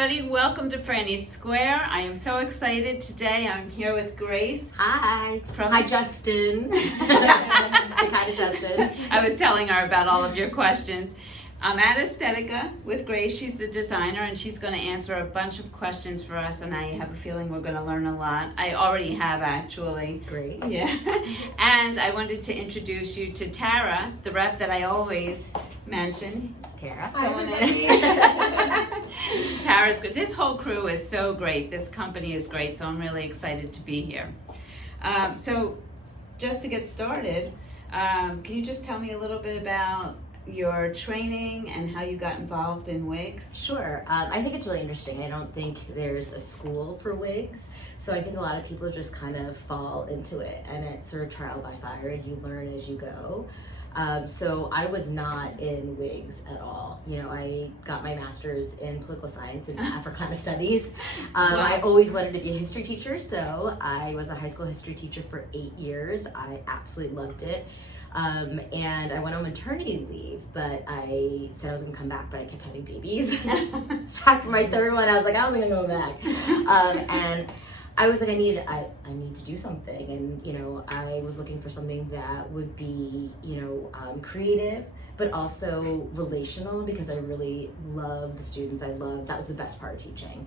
everybody, welcome to Frannie's Square. I am so excited today. I'm here with Grace. Hi. Hi, Justin. Hi, Justin. I was telling her about all of your questions. I'm at Estetica with Grace. She's the designer and she's going to answer a bunch of questions for us, and I have a feeling we're going to learn a lot. I already have, actually. Great. Yeah. And I wanted to introduce you to Tara, the rep that I always mention. It's Kara. Going in. Tara's good. This whole crew is so great. This company is great, so I'm really excited to be here. So just to get started, can you just tell me a little bit about your training and how you got involved in wigs? Sure. I think it's really interesting. I don't think there's a school for wigs, so I think a lot of people just kind of fall into it, and it's sort of trial by fire, and you learn as you go. So I was not in wigs at all. You know, I got my master's in political science and Africana studies. Wow. I always wanted to be a history teacher, so I was a high school history teacher for 8 years. I absolutely loved it. And I went on maternity leave, but I said I was gonna come back, but I kept having babies. So after my third one, I was like, I don't think I'm going back. And I was like, I need to do something. And, you know, I was looking for something that would be, you know, creative, but also relational, because I really love the students. That was the best part of teaching.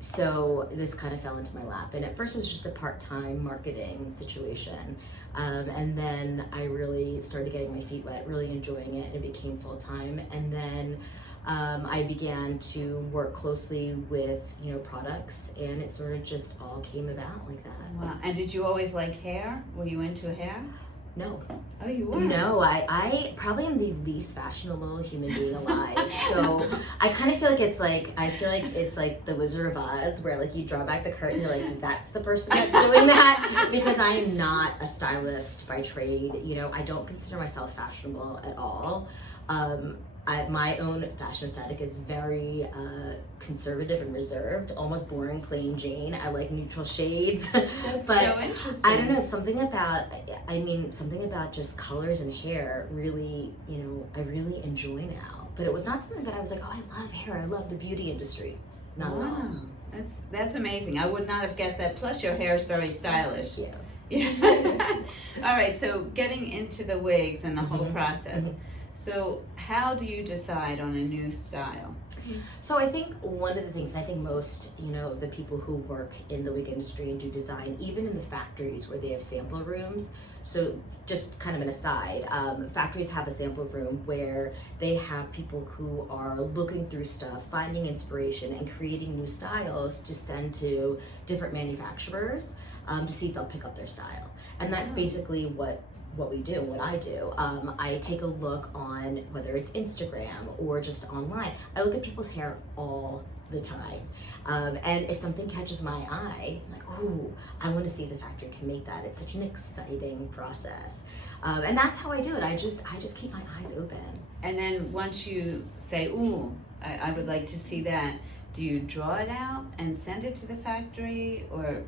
So this kind of fell into my lap. And at first it was just a part-time marketing situation. And then I really started getting my feet wet, really enjoying it, and it became full-time. And then I began to work closely with, you know, products, and it sort of just all came about like that. Wow. And did you always like hair? Were you into hair? No. Oh, you were? No, I probably am the least fashionable human being alive. So I kind of feel like it's like the Wizard of Oz, where like you draw back the curtain, you're like, that's the person that's doing that, because I am not a stylist by trade. You know, I don't consider myself fashionable at all. My own fashion aesthetic is very conservative and reserved, almost boring, plain Jane. I like neutral shades. That's but so interesting. I don't know, something about just colors and hair really, you know, I really enjoy now. But it was not something that I was like, oh, I love hair, I love the beauty industry. Not at all. That's amazing. I would not have guessed that. Plus your hair is very stylish. Yeah. Yeah. All right, so getting into the wigs and the whole process. So how do you decide on a new style? So I think one of the things, and I think most, you know, the people who work in the wig industry and do design, even in the factories where they have sample rooms, so just kind of an aside, factories have a sample room where they have people who are looking through stuff, finding inspiration, and creating new styles to send to different manufacturers to see if they'll pick up their style. And that's basically what we do, what I do. I take a look on whether it's Instagram or just online. I look at people's hair all the time. And if something catches my eye, I'm like, oh, I want to see if the factory can make that. It's such an exciting process. And that's how I do it. I just keep my eyes open. And then once you say, ooh, I would like to see that, do you draw it out and send it to the factory, or,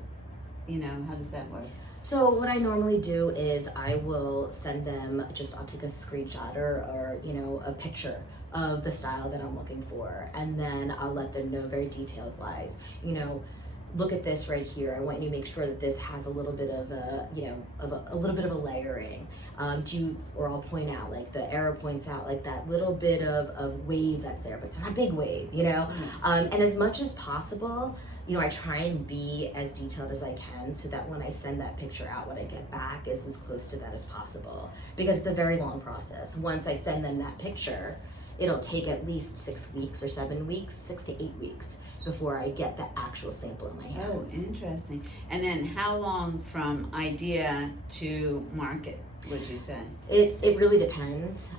you know, how does that work? So what I normally do is I will send them, I'll take a screenshot or you know, a picture of the style that I'm looking for, and then I'll let them know very detailed wise, you know, look at this right here. I want you to make sure that this has a little bit of a, you know, a little bit of a layering. Or I'll point out, like the arrow points out, like that little bit of wave that's there, but it's not a big wave, you know? And as much as possible, you know, I try and be as detailed as I can, so that when I send that picture out, what I get back is as close to that as possible. Because it's a very long process. Once I send them that picture, it'll take at least 6 weeks or 7 weeks, 6 to 8 weeks, before I get the actual sample in my hands. Oh, interesting. And then how long from idea to market would you say? It really depends.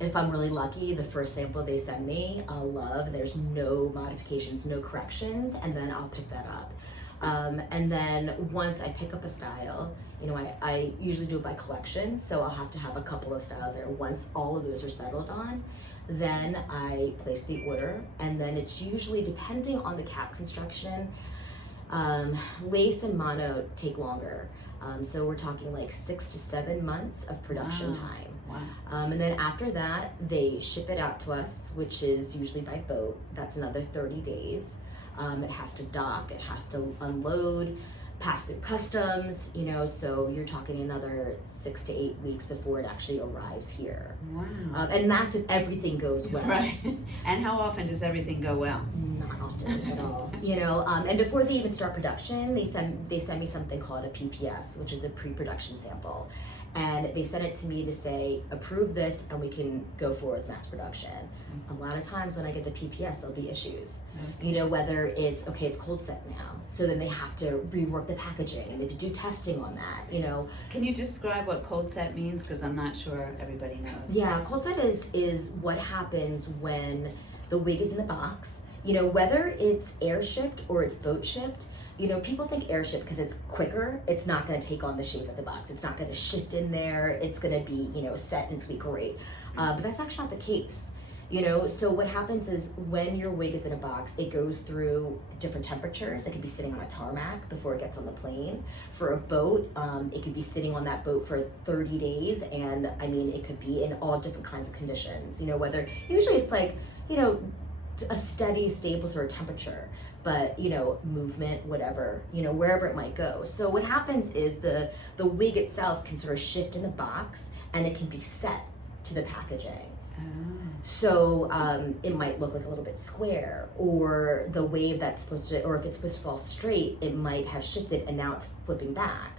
If I'm really lucky, the first sample they send me, I'll love. There's no modifications, no corrections, and then I'll pick that up. And then once I pick up a style, you know, I usually do it by collection, so I'll have to have a couple of styles there. Once all of those are settled on, then I place the order, and then it's usually, depending on the cap construction, lace and mono take longer. So we're talking like 6 to 7 months of production time. Wow. And then after that, they ship it out to us, which is usually by boat. That's another 30 days. It has to dock, it has to unload, pass through customs, you know, so you're talking another 6 to 8 weeks before it actually arrives here. Wow. And that's if everything goes well. Right. And how often does everything go well? Not often at all, you know. And before they even start production, they send me something called a PPS, which is a pre-production sample. And they send it to me to say, approve this and we can go forward with mass production. A lot of times when I get the PPS, there'll be issues. You know, whether it's, okay, it's cold set now. So then they have to rework the packaging and they have to do testing on that, you know. Can you describe what cold set means? Because I'm not sure everybody knows. Yeah, cold set is what happens when the wig is in the box. You know, whether it's air shipped or it's boat shipped, you know, people think airship because it's quicker. It's not going to take on the shape of the box. It's not going to shift in there. It's going to be, you know, set and it's going to be great. But that's actually not the case. You know, so what happens is when your wig is in a box, it goes through different temperatures. It could be sitting on a tarmac before it gets on the plane. For a boat, it could be sitting on that boat for 30 days. And I mean, it could be in all different kinds of conditions, you know, whether usually it's like, you know, a steady, stable sort of temperature, but you know, movement, whatever, you know, wherever it might go. So what happens is the wig itself can sort of shift in the box and it can be set to the packaging. So it might look like a little bit square, or the wave that's supposed to, or if it's supposed to fall straight, it might have shifted and now it's flipping back.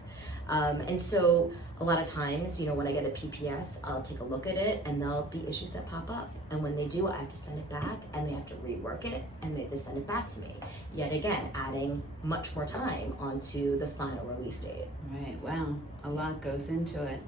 And so a lot of times, you know, when I get a PPS, I'll take a look at it and there'll be issues that pop up. And when they do, I have to send it back and they have to rework it and they have to send it back to me. Yet again, adding much more time onto the final release date. Right, wow, a lot goes into it.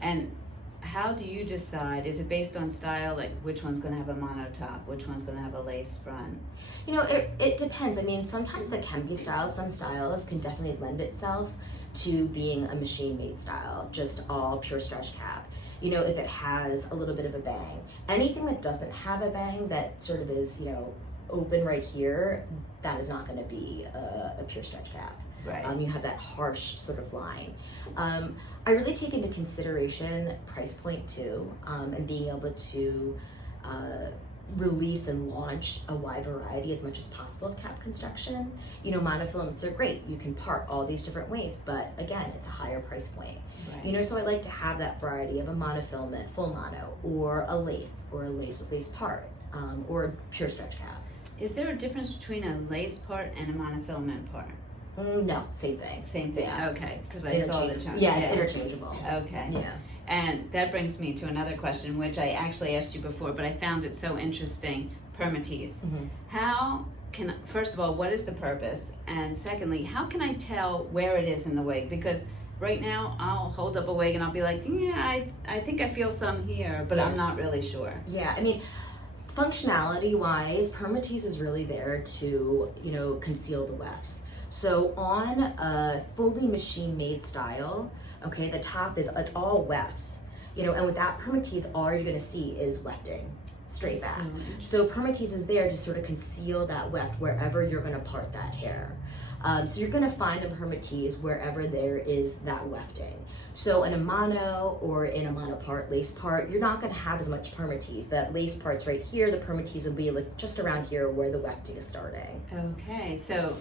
And how do you decide, is it based on style, like which one's gonna have a mono top, which one's gonna have a lace front? You know, it depends. I mean, sometimes it can be styles. Some styles can definitely lend itself to being a machine-made style, just all pure stretch cap. You know, if it has a little bit of a bang. Anything that doesn't have a bang, that sort of is, you know, open right here, that is not gonna be a pure stretch cap. Right. You have that harsh sort of line. I really take into consideration price point too, and being able to release and launch a wide variety as much as possible of cap construction. You know, monofilaments are great. You can part all these different ways, but again, it's a higher price point. Right. You know, so I like to have that variety of a monofilament, full mono, or a lace with lace part, or a pure stretch cap. Is there a difference between a lace part and a monofilament part? No, same thing. Same thing, Yeah. Okay, because I saw the term. Yeah, it's interchangeable. Okay. Yeah. And that brings me to another question, which I actually asked you before, but I found it so interesting. Permatease. How can, first of all, what is the purpose? And secondly, how can I tell where it is in the wig? Because right now, I'll hold up a wig and I'll be like, yeah, I think I feel some here, but I'm not really sure. Yeah, I mean, functionality-wise, Permatease is really there to, you know, conceal the wefts. So on a fully machine-made style, okay, the top is, it's all wefts, you know, and without Permatease, all you're gonna see is wefting, straight back. So Permatease is there to sort of conceal that weft wherever you're gonna part that hair. So you're gonna find a Permatease wherever there is that wefting. So in a mono or in a mono part, lace part, you're not gonna have as much Permatease. That lace part's right here, the Permatease will be like just around here where the wefting is starting. Okay, so,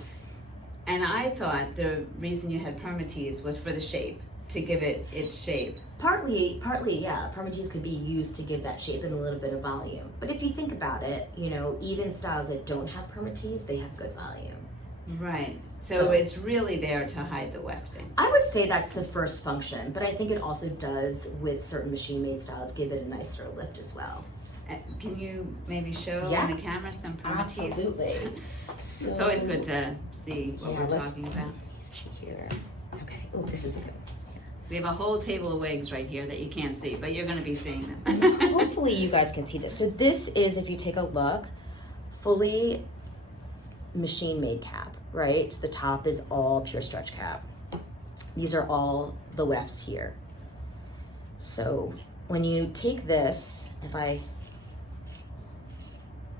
and I thought the reason you had Permatease was for the shape, to give it its shape. Partly, yeah. Permatease could be used to give that shape and a little bit of volume. But if you think about it, you know, even styles that don't have Permatease, they have good volume. Right. So it's really there to hide the wefting. I would say that's the first function, but I think it also does, with certain machine-made styles, give it a nicer lift as well. Can you maybe show on the camera some Permatease? Absolutely. So, it's always good to see what we're talking about. See here. Okay. Oh, this is good. We have a whole table of wigs right here that you can't see, but you're going to be seeing them. Hopefully you guys can see this. So this is, if you take a look, fully machine-made cap, right? So the top is all pure stretch cap. These are all the wefts here. So when you take this, if I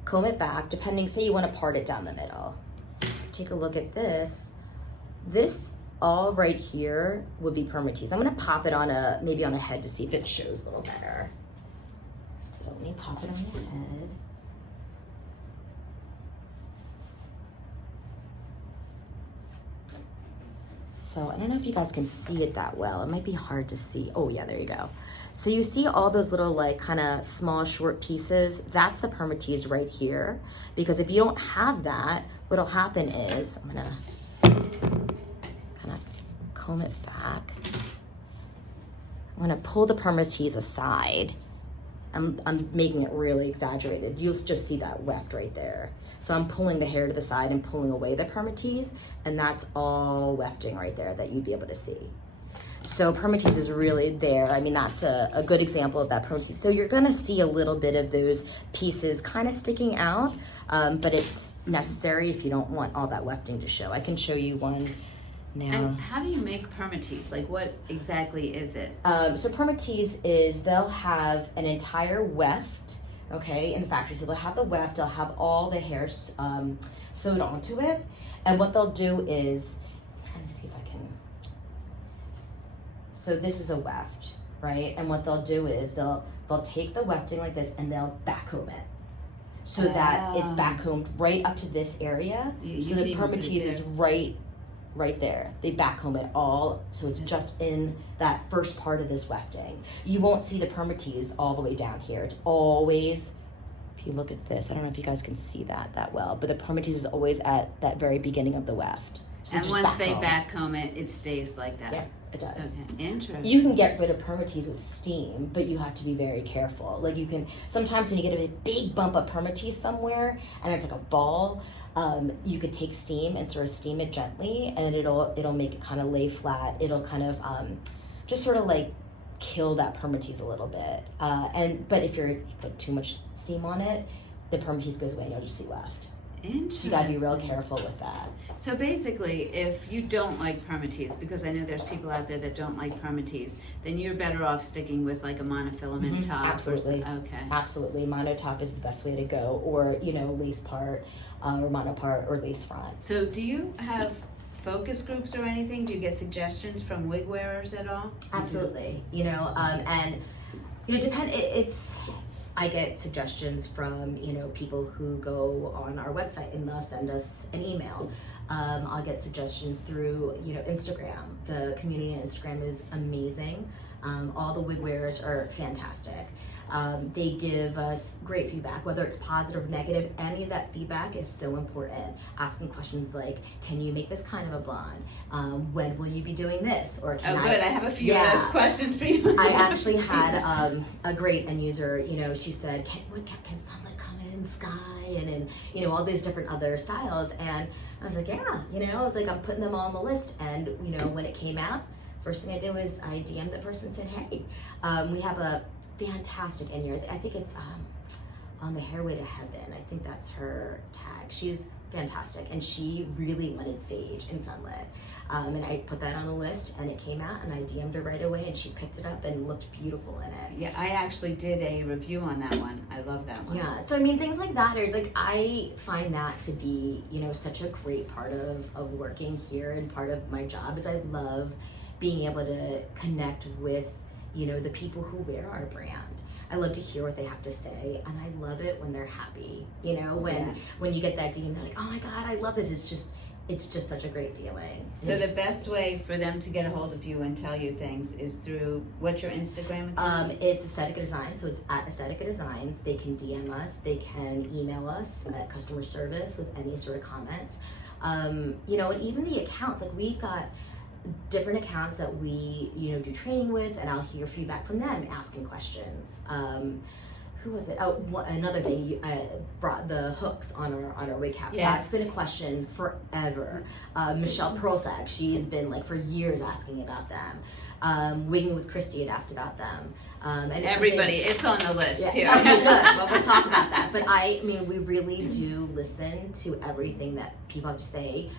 comb it back, depending, say you want to part it down the middle, take a look at this. This all right here would be Permatease. I'm gonna pop it on maybe on a head to see if it shows a little better. So let me pop it on the head. So I don't know if you guys can see it that well. It might be hard to see. Oh yeah, there you go. So you see all those little like kind of small short pieces? That's the Permatease right here. Because if you don't have that, what'll happen is, I'm gonna kind of comb it back. I'm gonna pull the Permatease aside. I'm making it really exaggerated. You'll just see that weft right there. So I'm pulling the hair to the side and pulling away the Permatease, and that's all wefting right there that you'd be able to see. So Permatease is really there. I mean, that's a good example of that Permatease. So you're gonna see a little bit of those pieces kind of sticking out, but it's necessary if you don't want all that wefting to show. I can show you one now. And how do you make Permatease? Like, what exactly is it? So Permatease is, they'll have an entire weft, okay, in the factory. So they'll have the weft, they'll have all the hair sewed onto it. And what they'll do is, I'm trying to see if I can, so this is a weft, right? And what they'll do is they'll take the wefting like this and they'll backcomb it. So that it's backcombed right up to this area. So the Permatease is right there. They backcomb it all, so it's just in that first part of this wefting. You won't see the Permatease all the way down here. It's always, if you look at this, I don't know if you guys can see that well, but the Permatease is always at that very beginning of the weft. So and once they backcomb it, it stays like that. Yeah, it does. Okay, interesting. You can get rid of Permatease with steam, but you have to be very careful. Like you can, sometimes when you get a big bump of Permatease somewhere and it's like a ball, you could take steam and sort of steam it gently, and it'll make it kind of lay flat. It'll kind of just sort of like kill that Permatease a little bit. But if you put too much steam on it, the Permatease goes away and you'll just see weft. Interesting. So you gotta be real careful with that. So basically, if you don't like Permatease, because I know there's people out there that don't like Permatease, then you're better off sticking with like a monofilament top. Absolutely. Okay. Absolutely. Mono top is the best way to go, or lace part, or mono part, or lace front. So do you have focus groups or anything? Do you get suggestions from wig wearers at all? Absolutely. I get suggestions from, people who go on our website and they'll send us an email. I'll get suggestions through, Instagram. The community on Instagram is amazing. All the wig wearers are fantastic. They give us great feedback, whether it's positive or negative. Any of that feedback is so important. Asking questions like, can you make this kind of a blonde? When will you be doing this? Or can good. I have a few of those questions for you. I actually had a great end user, she said, can sunlight come in sky and in, all these different other styles? And I was like, yeah, I was like, I'm putting them all on the list. And, when it came out, first thing I did was I DM'd the person and said, hey, we have a fantastic in here. I think it's on the Hairway to Heaven. I think that's her tag. She's fantastic, and she really wanted sage and sunlit. And I put that on the list, and it came out, and I DM'd her right away, and she picked it up and looked beautiful in it. Yeah, I actually did a review on that one. I love that one. Yeah, so things like that are like, I find that to be, such a great part of working here, and part of my job is I love being able to connect with the people who wear our brand. I love to hear what they have to say, and I love it when they're happy. When you get that DM, they're like, oh my God, I love this. It's just such a great feeling. So the best way for them to get a hold of you and tell you things is through, what's your Instagram account? It's Estetica Design, so it's at Estetica Designs. They can DM us, they can email us at customer service with any sort of comments. And even the accounts, like we've got different accounts that we do training with, and I'll hear feedback from them asking questions. Who was it? Another thing, brought the hooks on our wig caps. Yeah. That's been a question forever. Michelle Perlsack, she's been like for years asking about them. Wigging with Christy had asked about them. And everybody, it's on the list here. Okay, good. Well, we'll talk about that. But we really do listen to everything that people have to say.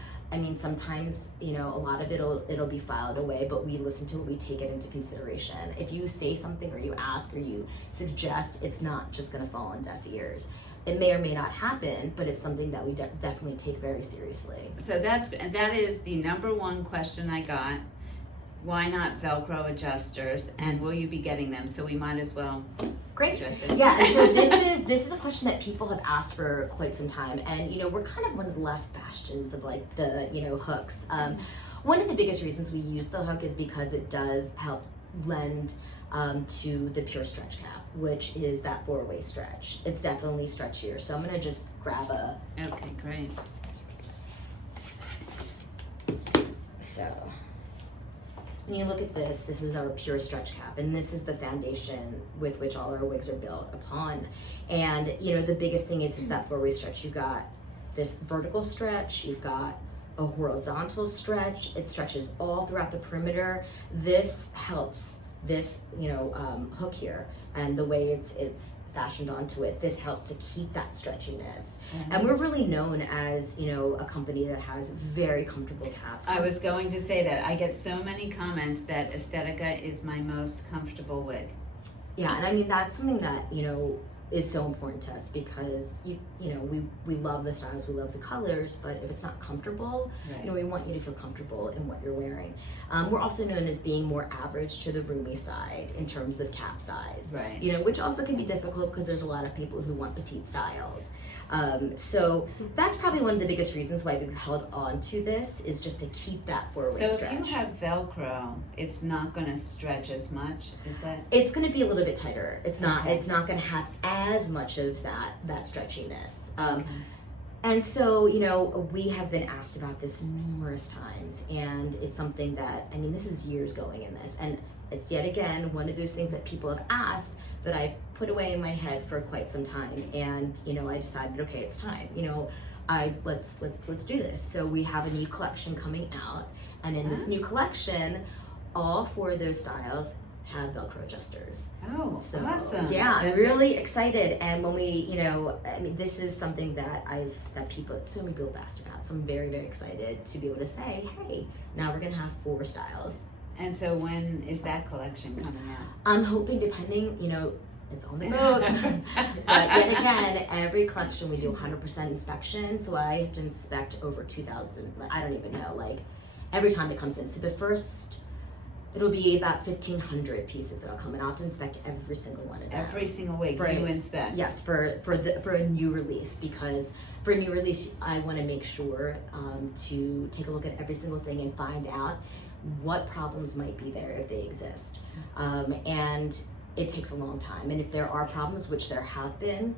Sometimes, a lot of it'll be filed away, but we listen to it, we take it into consideration. If you say something or you ask or you suggest, it's not just gonna fall on deaf ears. it may or may not happen, but it's something that we definitely take very seriously. So that is the number one question I got. Why not Velcro adjusters, and will you be getting them? So we might as well address it. Yeah, so this is a question that people have asked for quite some time, and we're kind of one of the last bastions of like the hooks. One of the biggest reasons we use the hook is because it does help lend to the pure stretch cap, which is that 4-way stretch. It's definitely stretchier. So I'm gonna just grab a. Okay, great. So when you look at this, this is our pure stretch cap, and this is the foundation with which all our wigs are built upon. And the biggest thing is that 4-way stretch. You've got this vertical stretch, you've got a horizontal stretch. It stretches all throughout the perimeter. This helps this hook here, and the way it's fashioned onto it, this helps to keep that stretchiness. And we're really known as a company that has very comfortable caps. I was going to say that I get so many comments that Estetica is my most comfortable wig. Yeah, and I mean that's something that is so important to us, because we love the styles, we love the colors, but if it's not comfortable, right. We want you to feel comfortable in what you're wearing. We're also known as being more average to the roomy side in terms of cap size, right. Which also can be difficult because there's a lot of people who want petite styles. So that's probably one of the biggest reasons why we've held on to this, is just to keep that 4-way stretch. So if you have Velcro, it's not going to stretch as much, is that? It's going to be a little bit tighter. It's not. Okay. It's not going to have as much of that stretchiness. Okay. And so we have been asked about this numerous times, and it's something that this is years going in this, and it's yet again one of those things that people have asked that I've put away in my head for quite some time, and I decided, okay, it's time. Let's do this. So we have a new collection coming out, and in this new collection, all 4 of those styles have Velcro adjusters. Oh, so awesome! Yeah, I'm really excited. And when we, this is something that so many people have asked about. So I'm very, very excited to be able to say, hey, now we're gonna have 4 styles. And so when is that collection coming out? I'm hoping, depending, it's on the boat. But yet again, every collection we do 100% inspection. So I have to inspect over 2,000. I don't even know, every time it comes in. So the first, it'll be about 1,500 pieces that'll come in. I'll have to inspect every single one of them. Every single wig you inspect? Yes, for a new release, because for a new release, I want to make sure to take a look at every single thing and find out what problems might be there if they exist. And it takes a long time. And if there are problems, which there have been,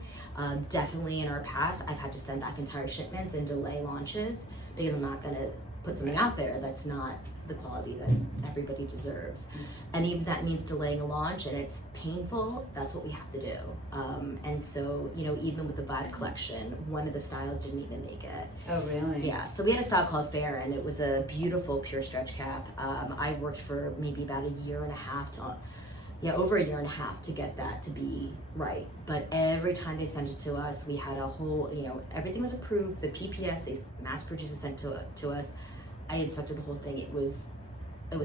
definitely in our past, I've had to send back entire shipments and delay launches, because I'm not going to put something out there that's not the quality that everybody deserves. And even that means delaying a launch, and it's painful, that's what we have to do. And so, even with the Vada collection, one of the styles didn't even make it. Oh, really? Yeah, so we had a style called Fair, and it was a beautiful pure stretch cap. I worked for maybe about a year and a half over a year and a half to get that to be right. But every time they sent it to us, we had a whole, everything was approved. The PPS, they mass produced and sent to us. I inspected the whole thing. It was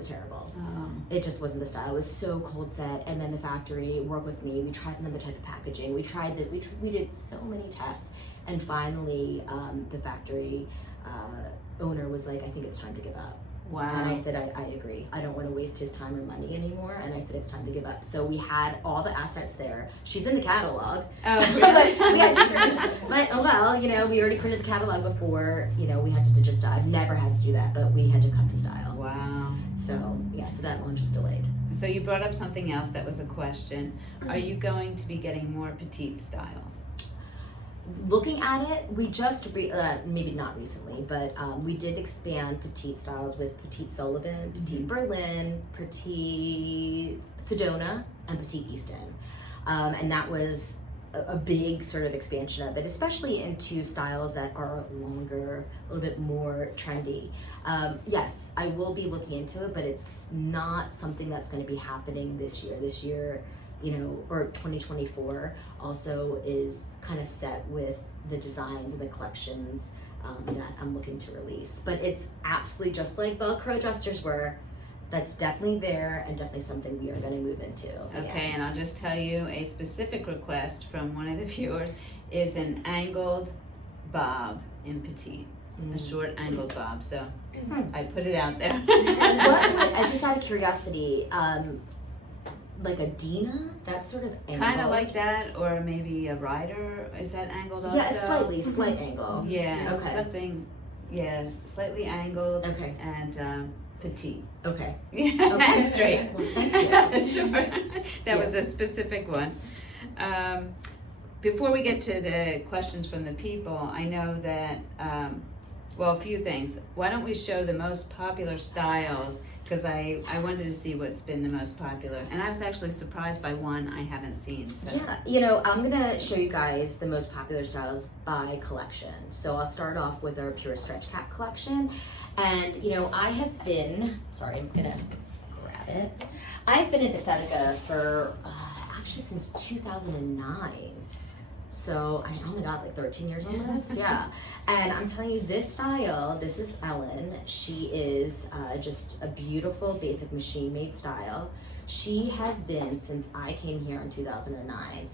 terrible. Oh. It just wasn't the style. It was so cold set. And then the factory worked with me. We tried another type of packaging. We tried this. We did so many tests. And finally, the factory owner was like, I think it's time to give up. Wow. And I said, I agree. I don't want to waste his time or money anymore. And I said, it's time to give up. So we had all the assets there. She's in the catalog. Oh, really? But we already printed the catalog before, we had to just, I've never had to do that, but we had to cut the style. Wow. So, yeah, so that launch was delayed. So you brought up something else that was a question. Are you going to be getting more petite styles? Looking at it, we just, maybe not recently, but we did expand petite styles with Petite Sullivan, Petite Berlin, Petite Sedona, and Petite Easton. And that was a big sort of expansion of it, especially into styles that are longer, a little bit more trendy. Yes, I will be looking into it, but it's not something that's going to be happening this year. This year, or 2024 also is kind of set with the designs and the collections that I'm looking to release. But it's absolutely just like Velcro adjusters were. That's definitely there, and definitely something we are going to move into. Okay, and I'll just tell you a specific request from one of the viewers is an angled bob in petite, a short angled bob. So I put it out there. And I just out of curiosity, like a Dina, that sort of angle. Kind of like that, or maybe a rider. Is that angled also? Yeah, slight angle. Yeah, Okay. something. Yeah, slightly angled. Okay. And petite. Okay. Yeah, Okay. and straight. Well, thank you. Sure. That was a specific one. Before we get to the questions from the people, I know that, well, a few things. Why don't we show the most popular styles? Because I wanted to see what's been the most popular. And I was actually surprised by one I haven't seen. So. Yeah, I'm gonna show you guys the most popular styles by collection. So I'll start off with our Pure Stretch Cap collection. And, I have been, sorry, I'm gonna grab it. I've been at Estetica for, actually since 2009. So, oh my God, like 13 years almost, yeah. And I'm telling you, this style, this is Ellen. She is just a beautiful, basic machine-made style. She has been, since I came here in 2009,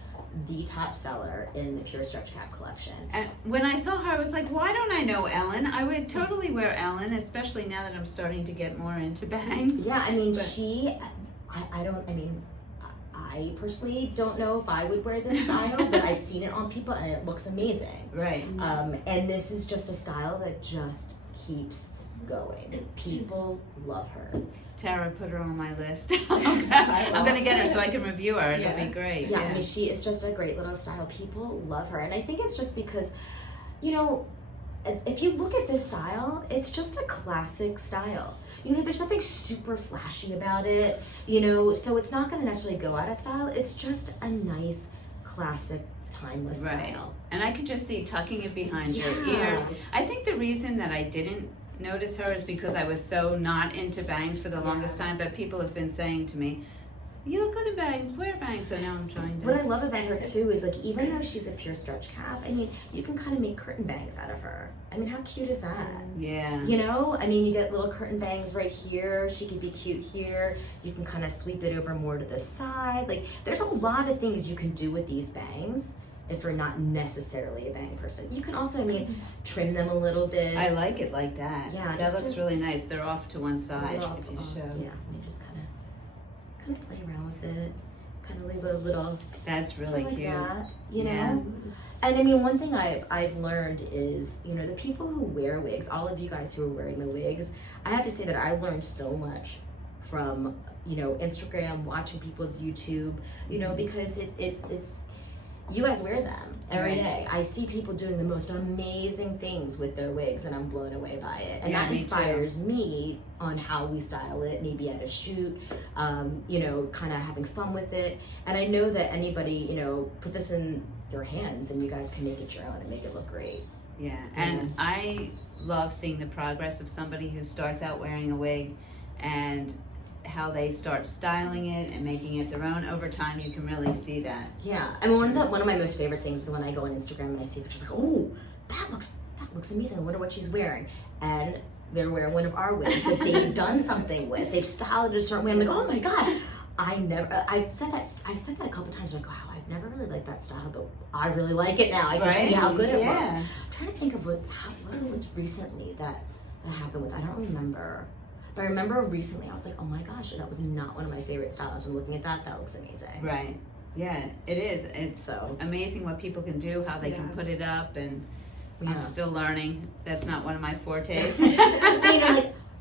the top seller in the Pure Stretch Cap collection. And when I saw her, I was like, why don't I know Ellen? I would totally wear Ellen, especially now that I'm starting to get more into bangs. Yeah, I mean, I personally don't know if I would wear this style, but I've seen it on people and it looks amazing. Right. And this is just a style that just keeps going. People love her. Tara, put her on my list. I'm gonna get her so I can review her. It'll be great. Yeah, I mean, she is just a great little style. People love her. And I think it's just because, if you look at this style, it's just a classic style. There's nothing super flashy about it, so it's not gonna necessarily go out of style. It's just a nice, classic, timeless style. And I can just see tucking it behind your ears. I think the reason that I didn't notice her is because I was so not into bangs for the longest time, but people have been saying to me, you look good in bangs, wear bangs, so now I'm trying to. What I love about her too is even though she's a pure stretch cap, you can kind of make curtain bangs out of her. How cute is that? Yeah. You get little curtain bangs right here. She could be cute here. You can kind of sweep it over more to the side. There's a lot of things you can do with these bangs if you're not necessarily a bang person. You can also, trim them a little bit. I like it like that. Yeah. That looks really nice. They're off to one side if you show. Yeah, let me just kind of play around with it. Kind of leave it a little. That's really like cute. That, Yeah. And one thing I've learned is, the people who wear wigs, all of you guys who are wearing the wigs, I have to say that I learned so much from, Instagram, watching people's YouTube, because it's you guys wear them every day. I see people doing the most amazing things with their wigs and I'm blown away by it. And that inspires me on how we style it, maybe at a shoot, kind of having fun with it. And I know that anybody, put this in your hands and you guys can make it your own and make it look great. Yeah, and I love seeing the progress of somebody who starts out wearing a wig and how they start styling it and making it their own. Over time, you can really see that. Yeah, one of my most favorite things is when I go on Instagram and I see a picture like, oh, that looks amazing. I wonder what she's wearing. And they're wearing one of our wigs that they've done something with. They've styled it a certain way. I'm like, oh my God. I've said that a couple times. I'm like, wow, I've never really liked that style, but I really like it now. I can see how good it looks. I'm trying to think of what it was recently that happened with. I don't remember. But I remember recently, I was like, oh my gosh, that was not one of my favorite styles. And looking at that looks amazing. Right. Yeah, it is. It's so amazing what people can do, how they can put it up, and I'm still learning. That's not one of my fortes.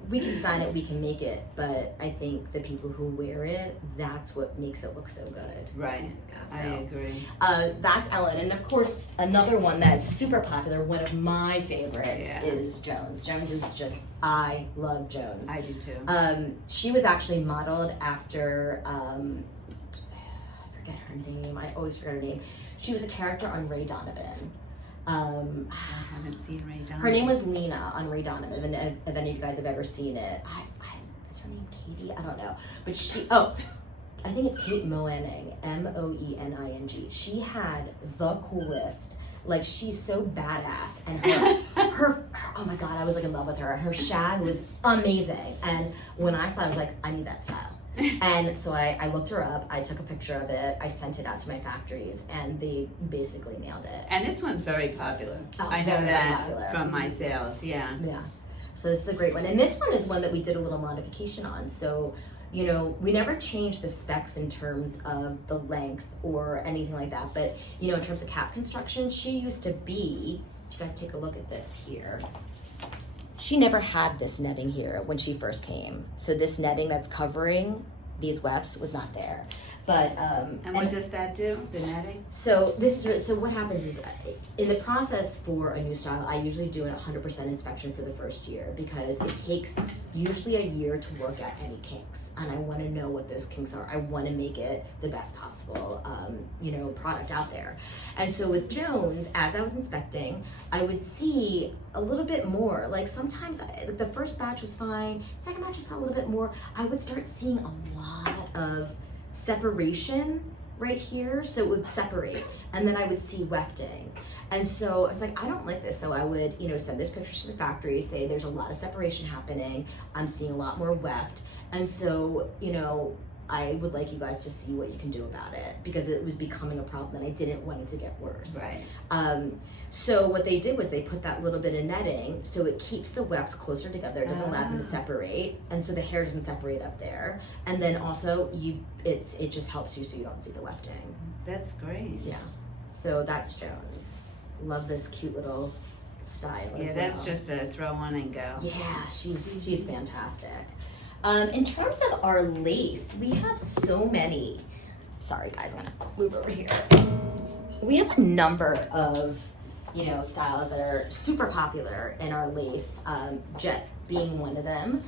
We can design it, we can make it, but I think the people who wear it, that's what makes it look so good. Right. I agree. That's Ellen, and of course, another one that's super popular, one of my favorites is Jones. Jones is just, I love Jones. I do too. She was actually modeled after, I forget her name, I always forget her name. She was a character on Ray Donovan. I haven't seen Ray Donovan. Her name was Lena on Ray Donovan, and if any of you guys have ever seen it, is her name Katie? I don't know. But I think it's Kate Moening, Moening. She had the coolest, she's so badass, and her oh my God, I was in love with her. Her shag was amazing, and when I saw it, I was like, I need that style. And so I looked her up, I took a picture of it, I sent it out to my factories, and they basically nailed it. And this one's very popular. Oh, I know very that popular. from my sales, yeah. Yeah. So this is a great one. And this one is one that we did a little modification on. So, you know, we never changed the specs in terms of the length or anything like that. But, you know, in terms of cap construction, she used to be, if you guys take a look at this here, she never had this netting here when she first came. So this netting that's covering these wefts was not there. But And what does that do, the netting? so what happens is in the process for a new style, I usually do a 100% inspection for the first year because it takes usually a year to work out any kinks, and I want to know what those kinks are. I want to make it the best possible, you know, product out there. And so with Jones, as I was inspecting, I would see a little bit more. Like sometimes the first batch was fine, second batch was a little bit more. I would start seeing a lot of separation right here, so it would separate, and then I would see wefting. And so I was like, I don't like this. So I would, you know, send those pictures to the factory, say there's a lot of separation happening, I'm seeing a lot more weft. And so, you know, I would like you guys to see what you can do about it because it was becoming a problem and I didn't want it to get worse. Right. So what they did was they put that little bit of netting so it keeps the wefts closer together, it doesn't allow them to separate, and so the hair doesn't separate up there. And then also it just helps you so you don't see the wefting. That's great. Yeah. So that's Jones. Love this cute little style. Yeah, as that's well. just a throw on and go. Yeah, she's fantastic. In terms of our lace, we have so many. Sorry guys, I'm gonna move over here. We have a number of, you know, styles that are super popular in our lace. Jet being one of them.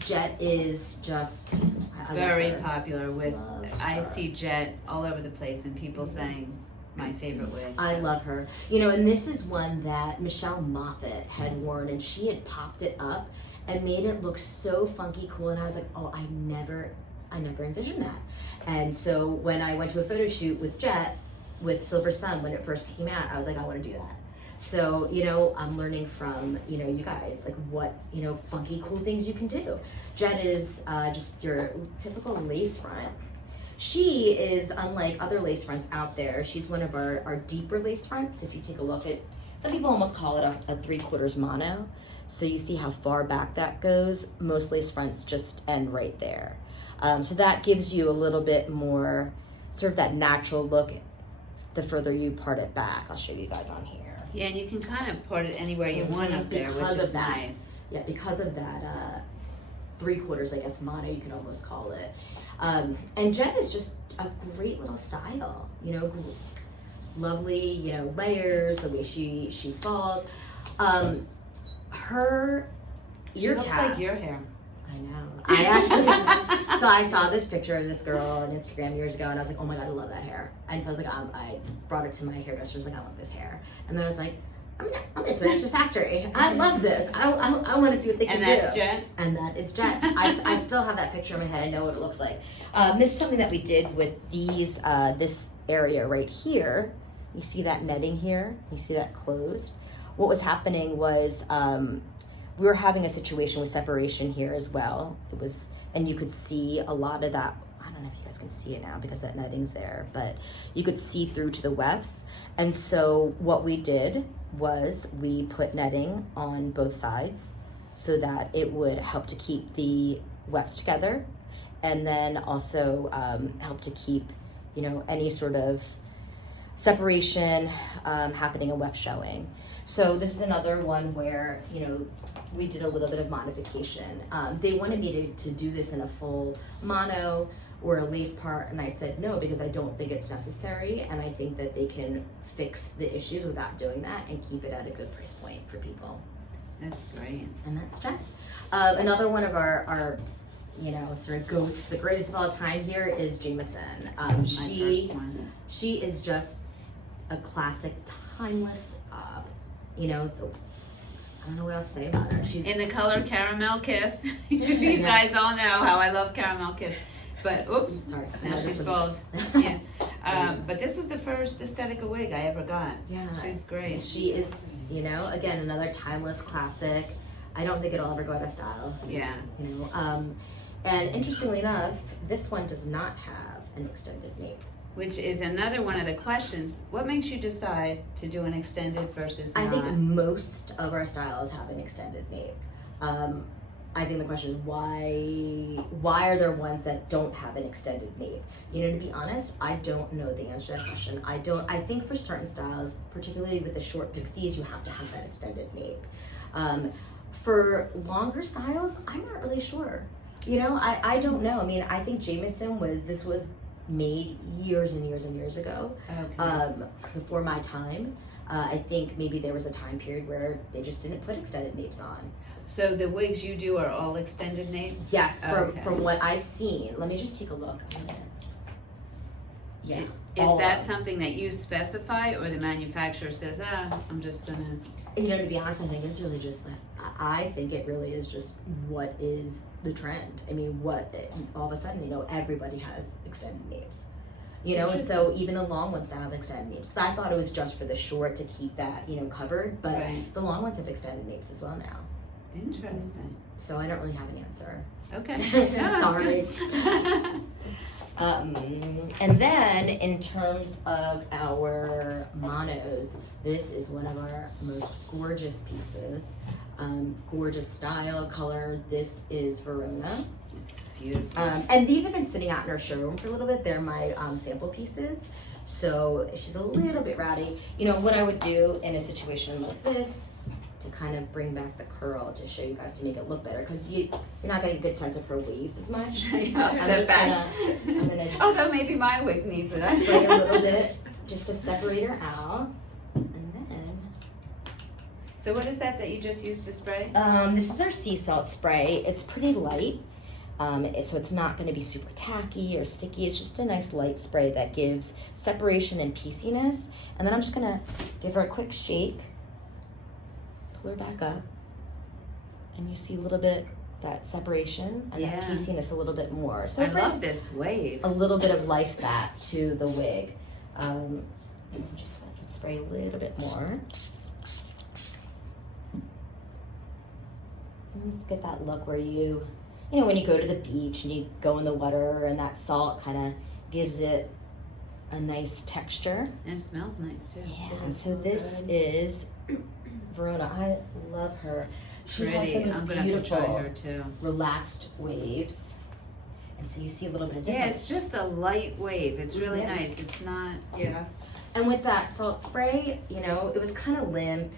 Jet is just I love Very her. popular with, Love I her. see Jet all over the place and people saying my favorite wig. I love her. You know, and this is one that Michelle Moffat had worn, and she had popped it up and made it look so funky cool, and I was like, oh, I never envisioned that. And so when I went to a photo shoot with Jet, with Silver Sun, when it first came out, I was like, I want to do that. So, you know, I'm learning from, you know, you guys, like what, you know, funky, cool things you can do. Jet is just your typical lace front. She is unlike other lace fronts out there. She's one of our deeper lace fronts. If you take a look at, some people almost call it a 3/4 mono. So you see how far back that goes. Most lace fronts just end right there. So that gives you a little bit more sort of that natural look the further you part it back. I'll show you guys on here. Yeah, and you can kind of put it anywhere you want up there, which Because is of that. nice. Yeah, because of that 3/4, I guess, mono, you can almost call it. And Jet is just a great little style, you know, lovely, you know, layers, the way she falls. Her She ear looks tab. like your hair. I know. I actually, so I saw this picture of this girl on Instagram years ago, and I was like, oh my God, I love that hair. And so I was like, I brought it to my hairdresser. I was like, I want this hair. And then I was like, I'm gonna send this to the factory. I love this. I want to see what they can And do. that's Jet? And that is Jet. I still have that picture in my head. I know what it looks like. This is something that we did with these, this area right here. You see that netting here? You see that closed? What was happening was, we were having a situation with separation here as well. It was, and you could see a lot of that. I don't know if you guys can see it now because that netting's there, but you could see through to the wefts. And so what we did was we put netting on both sides so that it would help to keep the wefts together, and then also help to keep, you know, any sort of separation happening and weft showing. So this is another one where, you know, we did a little bit of modification. They wanted me to do this in a full mono or a lace part, and I said no because I don't think it's necessary, and I think that they can fix the issues without doing that and keep it at a good price point for people. That's great. And that's Jen. Another one of our you know, sort of goats, the greatest of all time here is Jameson. This is my first one. She is just a classic, timeless, you know, I don't know what else to say about her. She's In the color Caramel Kiss. You guys all know how I love Caramel Kiss. But oops, sorry. now she's bald. Yeah. But this was the first Estetica wig I ever got. Yeah. She's great. She is, you know, again, another timeless classic. I don't think it'll ever go out of style. Yeah. You know, And interestingly enough, this one does not have an extended nape. Which is another one of the questions. What makes you decide to do an extended versus not? I think most of our styles have an extended nape. I think the question is why are there ones that don't have an extended nape? You know, to be honest, I don't know the answer to that question. I think for certain styles, particularly with the short pixies, you have to have that extended nape. For longer styles, I'm not really sure. You know, I don't know. I mean, I think Jameson was made years and years and years ago, before my time. I think maybe there was a time period where they just didn't put extended napes on. So the wigs you do are all extended nape? Yes, from what I've seen. Let me just take a look. Yeah. Is that something that you specify, or the manufacturer says, I'm just gonna... You know, to be honest, I think it's really just that. I think it really is just what is the trend. I mean, all of a sudden, you know, everybody has extended napes. You know, and so even the long ones now have extended napes. So I thought it was just for the short to keep that, you know, covered, but the long ones have extended napes as well now. Interesting. So I don't really have an answer. Okay. Sorry. And then in terms of our monos, this is one of our most gorgeous pieces. Gorgeous style, color. This is Verona. Beautiful. And these have been sitting out in our showroom for a little bit. They're my sample pieces. So she's a little bit rowdy. You know, what I would do in a situation like this, to kind of bring back the curl to show you guys, to make it look better, because you're not getting a good sense of her waves as much. I'll step back. I'm gonna just Although maybe my wig needs it. spray a little bit just to separate her out. And then... So what is that you just used to spray? This is our sea salt spray. It's pretty light. So it's not going to be super tacky or sticky. It's just a nice light spray that gives separation and pieciness. And then I'm just going to give her a quick shake. Pull her back up. And you see a little bit that separation and that pieciness a little bit more. So I love this wave. A little bit of life back to the wig. Just I can spray a little bit more. And just get that look where you know, when you go to the beach and you go in the water and that salt kind of gives it a nice texture. And it smells nice too. Yeah, and so this is Verona. I love her. She has the most beautiful, relaxed waves. And so you see a little bit of difference. Yeah, it's just a light wave. It's really nice. It's not, And with that salt spray, you know, it was kind of limp.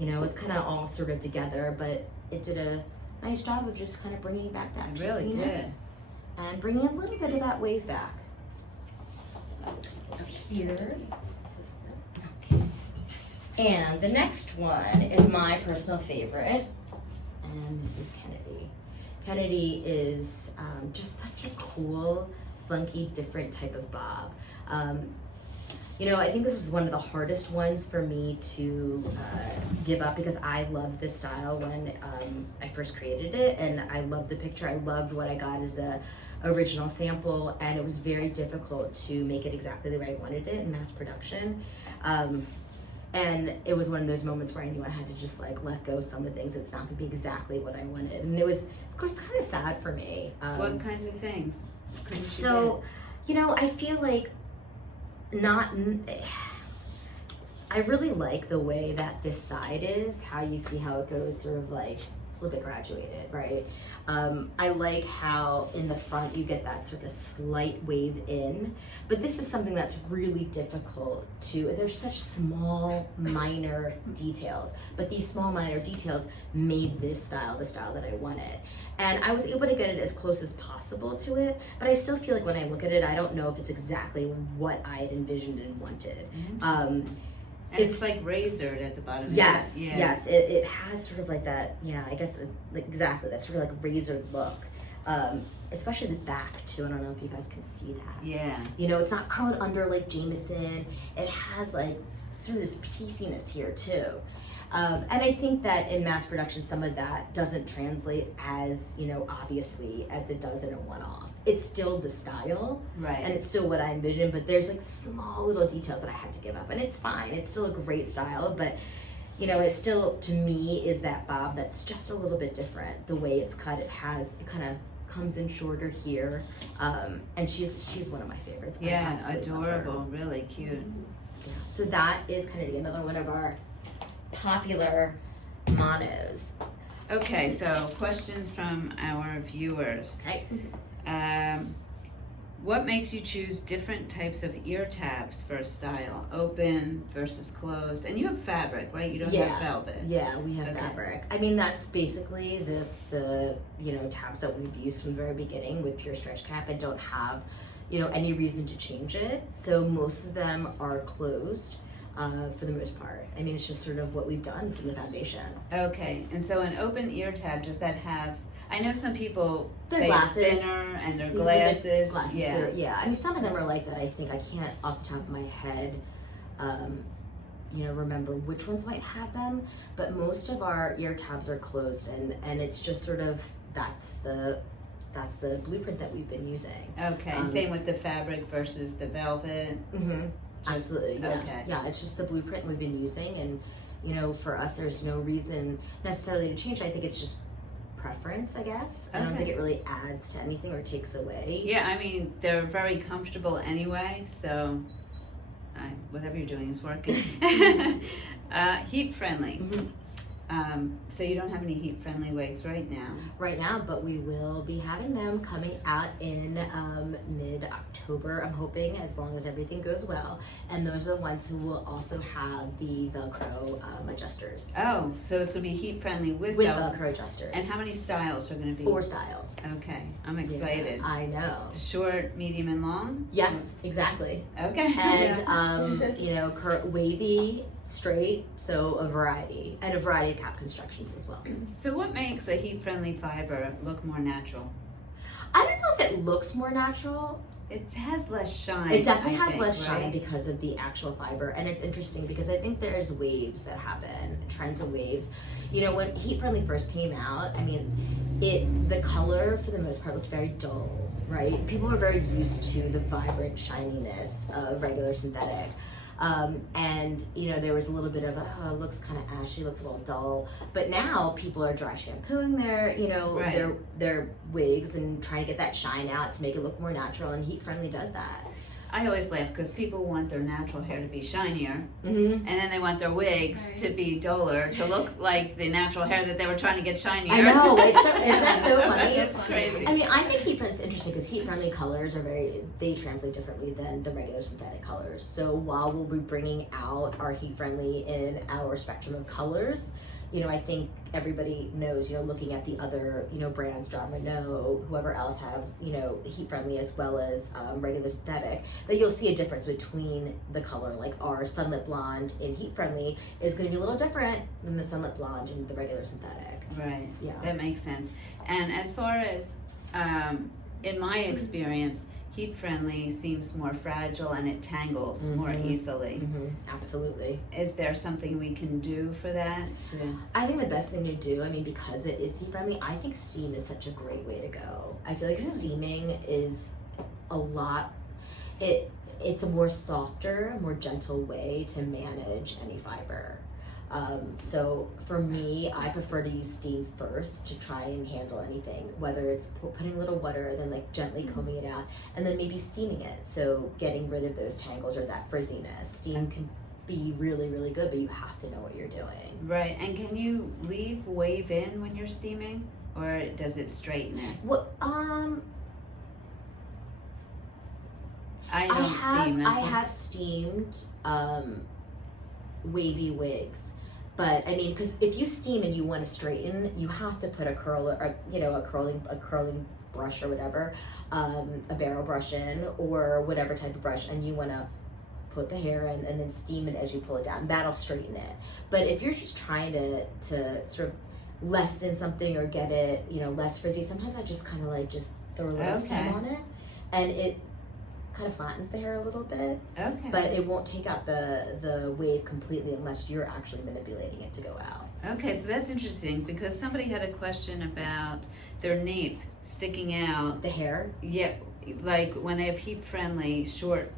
You know, it was kind of all sort of together, but it did a nice job of just kind of bringing back that pieciness and bringing a little bit of that wave back. So I'll put this here. Okay. And the next one is my personal favorite, and this is Kennedy. Kennedy is just such a cool, funky, different type of bob. You know, I think this was one of the hardest ones for me to give up, because I loved this style when I first created it, and I loved the picture. I loved what I got as the original sample, and it was very difficult to make it exactly the way I wanted it in mass production. And it was one of those moments where I knew I had to just like let go some of the things. It's not gonna be exactly what I wanted. And it was, of course, kind of sad for me. What kinds of things? So, you know, I feel like I really like the way that this side is, how you see how it goes sort of like, it's a little bit graduated, right? I like how in the front you get that sort of slight wave in, but this is something that's really difficult there's such small, minor details, but these small, minor details made this style the style that I wanted. And I was able to get it as close as possible to it, but I still feel like when I look at it, I don't know if it's exactly what I had envisioned and wanted. And it's like razored at the bottom. Yes, yes. It has sort of like that, I guess, like exactly, that sort of like razored look. Especially the back too, I don't know if you guys can see that. Yeah. You know, it's not curled under like Jameson. It has like sort of this pieciness here too. And I think that in mass production, some of that doesn't translate as, you know, obviously as it does in a one-off. It's still the style, right? And it's still what I envisioned, but there's like small little details that I had to give up, and it's fine. It's still a great style, but you know, it still, to me, is that bob that's just a little bit different. The way it's cut, it kind of comes in shorter here, and she's one of my favorites. I Yeah, absolutely love her. adorable, really cute. Yeah. So that is kind of another one of our popular monos. Okay, so questions from our viewers. Okay. What makes you choose different types of ear tabs for a style? Open versus closed? And you have fabric, right? You don't have velvet. Yeah, we have Okay. fabric. I mean, that's basically the tabs that we've used from the very beginning with pure stretch cap and don't have, any reason to change it. So most of them are closed for the most part. I mean, it's just sort of what we've done from the foundation. Okay, and so an open ear tab, does that have, I know some people Their say glasses. it's thinner and their Yeah, glasses. Glasses, Yeah. I mean, some of them are like that. I think I can't off the top of my head, remember which ones might have them. But most of our ear tabs are closed, and it's just sort of that's the blueprint that we've been using. Okay, same with the fabric versus the velvet. Mm-hmm. Absolutely, yeah. Okay. Yeah, it's just the blueprint we've been using, and for us, there's no reason necessarily to change. I think it's just preference, I guess. I don't Okay. think it really adds to anything or takes away. Yeah, I mean, they're very comfortable anyway, so whatever you're doing is working. Heat friendly. Mhm. So you don't have any heat friendly wigs right now. Right now, but we will be having them coming out in mid-October, I'm hoping, as long as everything goes well. And those are the ones who will also have the Velcro adjusters. Oh, so it's gonna be heat friendly with With Velcro. Velcro adjusters. And how many styles are gonna be? 4 styles. Okay, I'm excited. Yeah, I know. Short, medium, and long? Yes, exactly. Okay. And wavy, straight, so a variety, and a variety of cap constructions as well. So what makes a heat friendly fiber look more natural? I don't know if it looks more natural. It has less shine. It definitely I has think, less shine right? because of the actual fiber, and it's interesting because I think there's waves that happen, trends and waves. When Heat Friendly first came out, I mean, the color for the most part looked very dull, right? People were very used to the vibrant shininess of regular synthetic. There was a little bit of, it looks kind of ashy, looks a little dull. But now people are dry shampooing Right. their wigs and trying to get that shine out to make it look more natural, and Heat Friendly does that. I always laugh because people want their natural hair to be shinier, Mm-hmm. and then they want their wigs Right. to be duller, to look like the natural hair that they were trying to get shinier. I know, isn't that so funny? That's crazy. I mean, I think Heat Friendly is interesting because Heat Friendly colors they translate differently than the regular synthetic colors. So while we'll be bringing out our Heat Friendly in our spectrum of colors, I think everybody knows, looking at the other, brands, John Renault, whoever else has, Heat Friendly as well as regular synthetic, that you'll see a difference between the color. Like our Sunlit Blonde in Heat Friendly is going to be a little different than the Sunlit Blonde in the regular synthetic. Right. Yeah. That makes sense. And as far as, in my experience, heat friendly seems more fragile and it tangles more Mhm. easily. Mm-hmm. Absolutely. Is there something we can do for that? I think the best thing to do, I mean, because it is heat friendly, I think steam is such a great way to go. I feel like Really? steaming is a lot, it's a more softer, more gentle way to manage any fiber. So for me, I prefer to use steam first to try and handle anything, whether it's putting a little water, then like gently combing it out, and then maybe steaming it. So getting rid of those tangles or that frizziness. Steam can be really, really good, but you have to know what you're doing. Right. And can you leave wave in when you're steaming, or does it straighten it? What, I don't steam. That's I what- have steamed wavy wigs, but I mean, because if you steam and you want to straighten, you have to put a curler, or, a curling brush or whatever, a barrel brush in or whatever type of brush, and you want to put the hair in and then steam it as you pull it down. That'll straighten it. But if you're just trying to sort of lessen something or get it, less frizzy, sometimes I just kind of like just throw a little steam Okay. on it, and it kind of flattens the hair a little bit, Okay. but it won't take out the wave completely unless you're actually manipulating it to go out. Okay, so that's interesting because somebody had a question about their nape sticking out. The hair, Yeah, like when they have heat friendly short,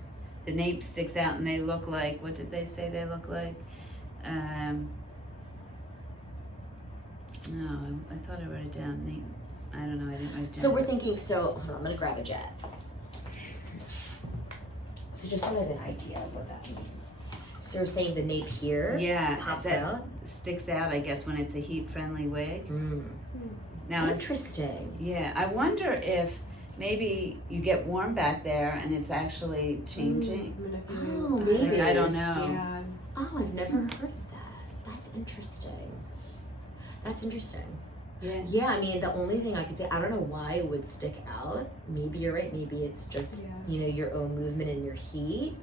the nape sticks out and they look like, what did they say they look like? No, I thought I wrote it down. Nape. I don't know, I didn't write it down. So we're thinking, hold on, I'm gonna grab a jet. So just so I have an idea of what that means. So we're saying the nape here pops out? Sticks out, I guess, when it's a heat-friendly wig. Mm. Now Interesting. Yeah, I wonder if maybe you get warm back there and it's actually changing. Oh, maybe. Like, I don't know. Yeah. Oh, I've never heard of that. That's interesting. That's interesting. Yeah. Yeah, I mean, the only thing I could say, I don't know why it would stick out. Maybe you're right. Maybe it's just, your own movement and your heat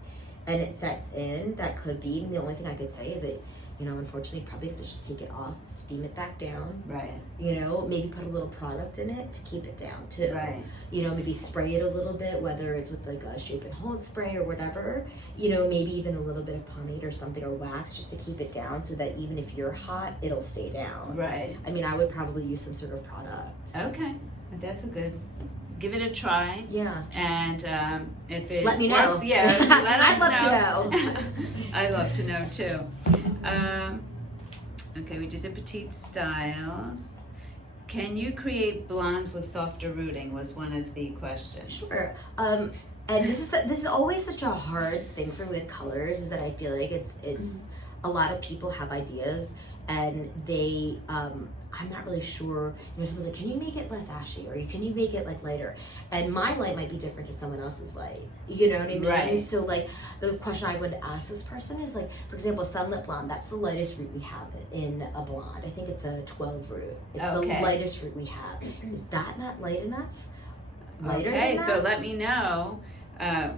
and it sets in. That could be. The only thing I could say is that, unfortunately, probably have to just take it off, steam it back down. Right. Maybe put a little product in it to keep it down too. Right. Maybe spray it a little bit, whether it's with like a shape and hold spray or whatever. Maybe even a little bit of pomade or something or wax just to keep it down so that even if you're hot, it'll stay down. Right. I mean, I would probably use some sort of product. Okay. That's a good. Give it a try. Yeah. And if it let me works, know. Yeah, let us know. I'd love to know. I love to know too. Okay, we did the petite styles. Can you create blondes with softer rooting? Was one of the questions. Sure. And this is always such a hard thing for me with colors, is that I feel like it's a lot of people have ideas and they I'm not really sure. Someone's like, can you make it less ashy, or can you make it like lighter? And my light might be different to someone else's light. You know what I mean? Right. So like the question I would ask this person is like, for example, sunlit blonde. That's the lightest root we have in a blonde. I think it's a 12 root. It's the lightest root we have. Is that not light enough? Lighter than that? So let me know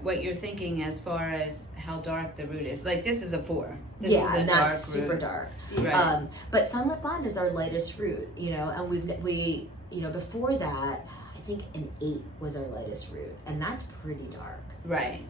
what you're thinking as far as how dark the root is. Like this is a 4. This is a dark super root. dark. Right. But sunlit blonde is our lightest root, and we before that, I think an 8 was our lightest root, and that's pretty dark. Right.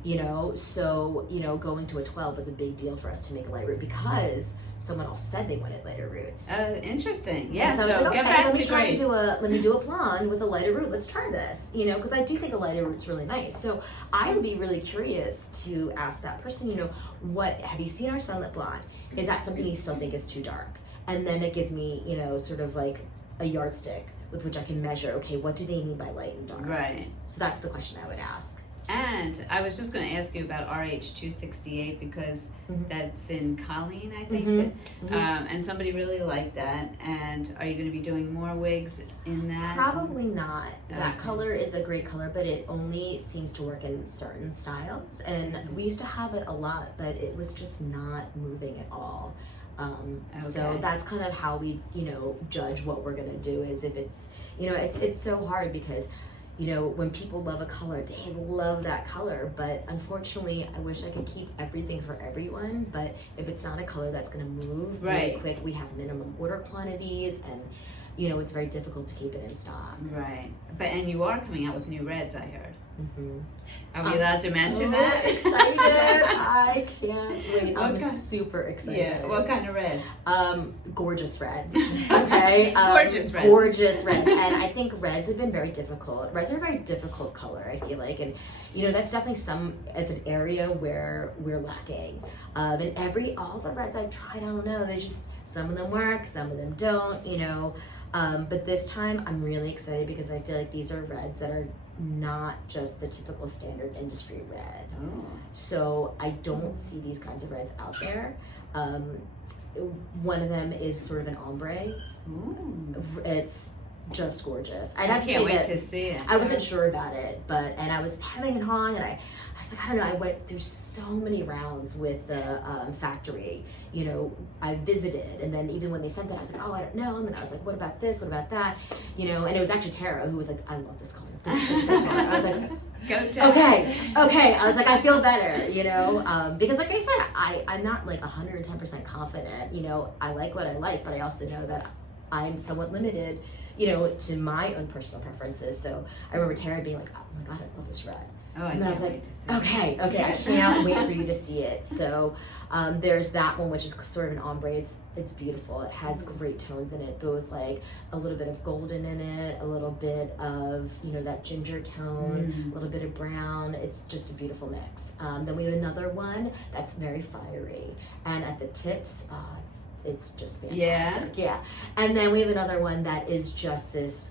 So going to a 12 was a big deal for us to make a light root because someone else said they wanted lighter roots. Interesting. Yeah. So, So get back to Grace. Let me do a blonde with a lighter root. Let's try this. Because I do think a lighter root's really nice. So I would be really curious to ask that person. What have you seen our sunlit blonde? Is that something you still think is too dark? And then it gives me, sort of like a yardstick with which I can measure. Okay, what do they mean by light and dark? Right. So that's the question I would ask. And I was just going to ask you about RH268 because that's in Colleen, I think. And somebody really liked that. And are you going to be doing more wigs in that? Probably not. That color is a great color, but it only seems to work in certain styles. And we used to have it a lot, but it was just not moving at all. So that's kind of how we, judge what we're going to do, is if it's, it's so hard because when people love a color, they love that color. But unfortunately, I wish I could keep everything for everyone. But if it's not a color that's going to move really quick, we have minimum order quantities, and it's very difficult to keep it in stock. Right. And you are coming out with new reds, I heard. Are we allowed to mention that? Excited! I can't wait. I'm super excited. Yeah. What kind of reds? Gorgeous reds. Okay. Gorgeous reds. Gorgeous reds. And I think reds have been very difficult. Reds are a very difficult color, I feel like, and that's definitely it's an area where we're lacking. And all the reds I've tried, I don't know. Some of them work, some of them don't. But this time I'm really excited because I feel like these are reds that are not just the typical standard industry red. So I don't see these kinds of reds out there. One of them is sort of an ombre. It's just gorgeous. I can't wait to see it. I wasn't sure about it, and I was hemming and hawing, and I was like, I don't know, I went through so many rounds with the factory. I visited, and then even when they sent that, I was like, oh, I don't know. And then I was like, what about this? What about that? And it was actually Tara who was like, I love this color. This is such a good color. I was like, go Tara. Okay. I was like, I feel better, because like I said, I'm not like 110% confident. I like what I like, but I also know that I'm somewhat limited, to my own personal preferences. So I remember Tara being like, oh my God, I love this red. And I was like, okay, I can't wait for you to see it. So there's that one, which is sort of an ombre. It's beautiful. It has great tones in it, both like a little bit of golden in it, a little bit of, that ginger tone, a little bit of brown. It's just a beautiful mix. Then we have another one that's very fiery. And at the tips, it's just fantastic. Yeah. And then we have another one that is just this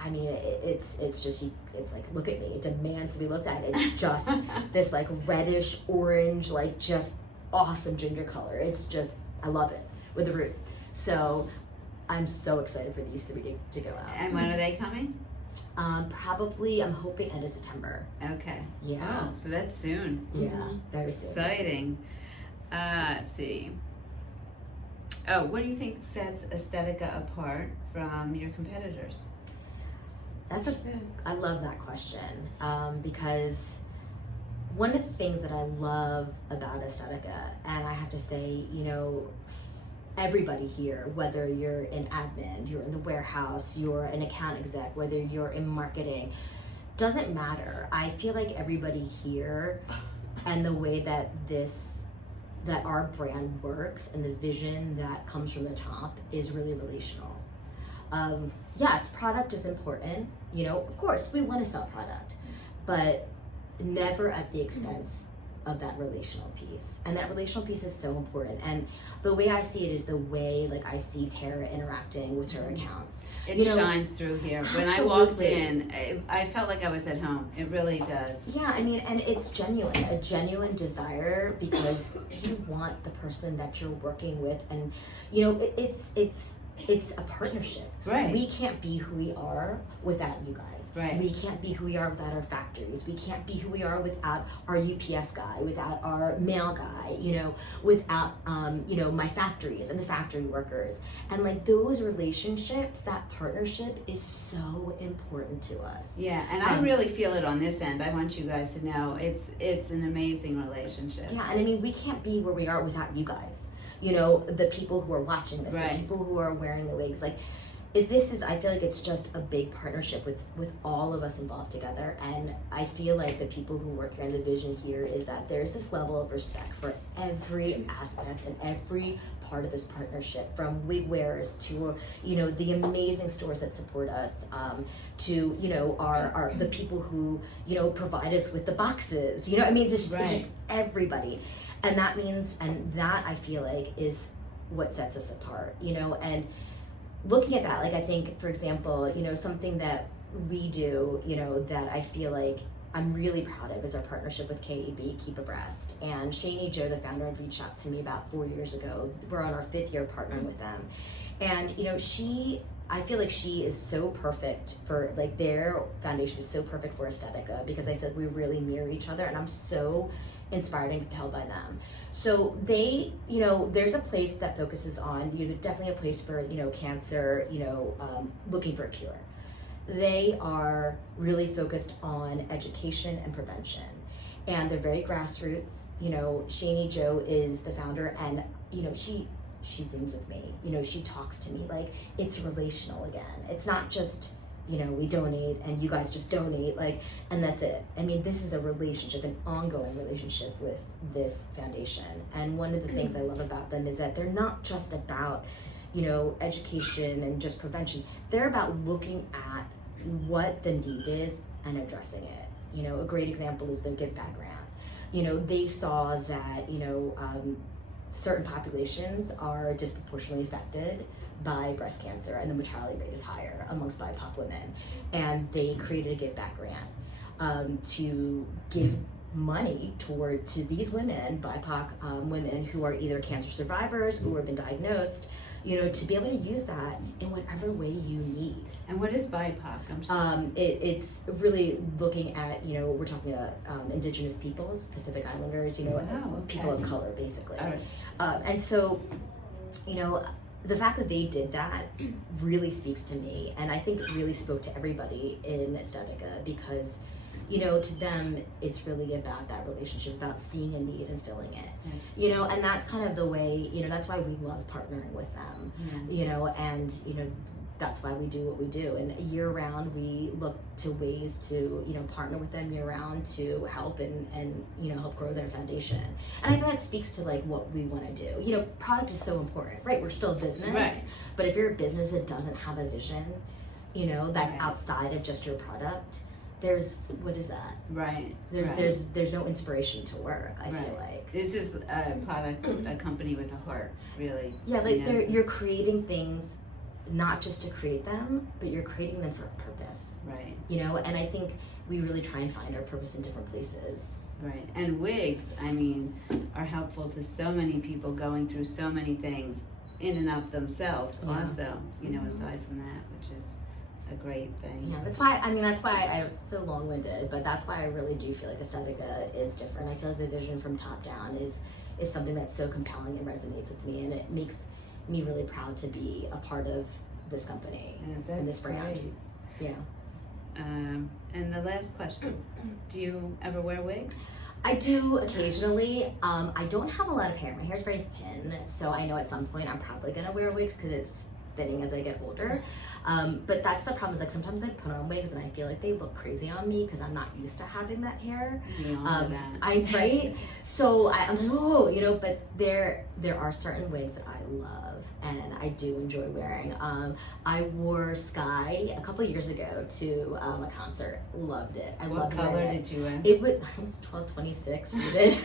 I mean, it's just, it's like, look at me, it demands to be looked at. It's just this like reddish orange, like just awesome ginger color. It's just, I love it with the root. So I'm so excited for these three to go out. And when are they coming? Probably, I'm hoping end of September. Okay. Yeah. Oh, so that's soon. Yeah, very soon. Exciting. Let's see. Oh, what do you think sets Estetica apart from your competitors? I love that question, because one of the things that I love about Estetica, and I have to say, you know, everybody here, whether you're in admin, you're in the warehouse, you're an account exec, whether you're in marketing, doesn't matter. I feel like everybody here and the way that our brand works and the vision that comes from the top is really relational. Yes, product is important. You know, of course, we want to sell product, but never at the expense of that relational piece. And that relational piece is so important. And the way I see it is the way, like, I see Tara interacting with her accounts. It shines through here. When I walked in, I felt like I was at home. It really does. Yeah, I mean, and it's genuine, a genuine desire, because you want the person that you're working with, and you know, it's a partnership. Right. We can't be who we are without you guys. Right. We can't be who we are without our factories. We can't be who we are without our UPS guy, without our mail guy, you know, without, you know, my factories and the factory workers. And like those relationships, that partnership is so important to us. Yeah, and I really feel it on this end. I want you guys to know it's an amazing relationship. Yeah, and I mean, we can't be where we are without you guys. You know, the people who are watching this, right. The people who are wearing the wigs, like, if this is, I feel like it's just a big partnership with all of us involved together. And I feel like the people who work here and the vision here is that there's this level of respect for every aspect and every part of this partnership, from wig wearers to, you know, the amazing stores that support us, to, you know, our the people who, you know, provide us with the boxes, you know, I mean, just everybody. And that means, and that I feel like is what sets us apart, you know. And looking at that, like, I think, for example, you know, something that we do, you know, that I feel like I'm really proud of is our partnership with KEB, Keep Abreast. And Shani Joe, the founder, had reached out to me about 4 years ago. We're on our 5th year partnering with them. And, you know, I feel like she is so perfect for, like, their foundation is so perfect for Estetica, because I feel like we really mirror each other, and I'm so inspired and compelled by them. So they, you know, there's a place that focuses on, you know, definitely a place for, you know, cancer, you know, looking for a cure. They are really focused on education and prevention, and they're very grassroots. You know, Shani Joe is the founder, and, you know, she Zooms with me, you know, she talks to me, like, it's relational again. It's not just, you know, we donate and you guys just donate, like, and that's it. I mean, this is a relationship, an ongoing relationship with this foundation. And one of the things I love about them is that they're not just about, you know, education and just prevention. They're about looking at what the need is and addressing it. You know, a great example is their Give Back grant. You know, they saw that, you know, certain populations are disproportionately affected by breast cancer, and the mortality rate is higher amongst BIPOC women. And they created a Give Back grant to give money to these women, BIPOC women who are either cancer survivors or have been diagnosed, you know, to be able to use that in whatever way you need. And what is BIPOC? I'm sorry. It's really looking at, you know, we're talking about indigenous peoples, Pacific Islanders, you know, people of color, basically. All right. And so, you know, the fact that they did that really speaks to me, and I think it really spoke to everybody in Estetica, because, you know, to them, it's really about that relationship, about seeing a need and filling it. Yes. You know, and that's kind of the way, you know, that's why we love partnering with them, you know, and, you know, that's why we do what we do. And year round, we look to ways to, you know, partner with them year round to help and you know, help grow their foundation. And I think that speaks to, like, what we want to do. You know, product is so important, right? We're still a business, right. But if you're a business that doesn't have a vision, you know, that's outside of just your product, what is that? Right. There's no inspiration to work, I feel like. This is a product, a company with a heart, really. Yeah, like you're creating things, not just to create them, but you're creating them for a purpose. Right. You know, and I think we really try and find our purpose in different places. Right. And wigs, I mean, are helpful to so many people going through so many things in and of themselves also, you know, aside from that, which is a great thing. Yeah, that's why I was so long-winded, but that's why I really do feel like Estetica is different. I feel like the vision from top down is something that's so compelling and resonates with me, and it makes me really proud to be a part of this company and this brand. Great. Yeah. And the last question, do you ever wear wigs? I do occasionally. I don't have a lot of hair. My hair is very thin, so I know at some point I'm probably gonna wear wigs because it's thinning as I get older. But that's the problem, is like sometimes I put on wigs and I feel like they look crazy on me because I'm not used to having that hair. Right? So I'm like, oh, you know, but there are certain wigs that I love and I do enjoy wearing. I wore Sky a couple years ago to a concert. Loved it. What color did you wear? It was 1226 rooted.